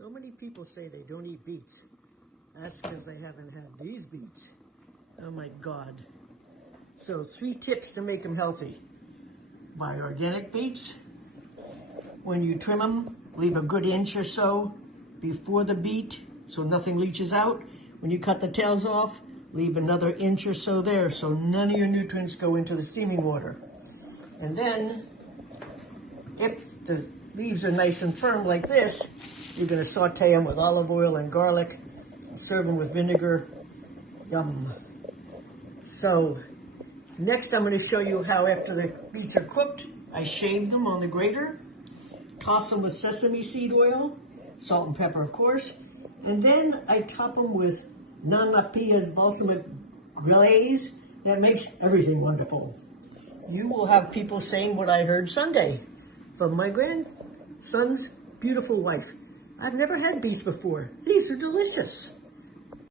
So many people say they don't eat beets. That's because they haven't had these beets. Oh my God. So 3 tips to make them healthy. Buy organic beets. When you trim them, leave a good inch or so before the beet so nothing leaches out. When you cut the tails off, leave another inch or so there so none of your nutrients go into the steaming water. And then, if the leaves are nice and firm like this, you're going to saute them with olive oil and garlic and serve them with vinegar. Yum. So, next I'm going to show you how after the beets are cooked, I shave them on the grater, toss them with sesame seed oil, salt and pepper of course, and then I top them with Nana Pia's balsamic glaze. That makes everything wonderful. You will have people saying what I heard Sunday from my grandson's beautiful wife. I've never had beets before. These are delicious.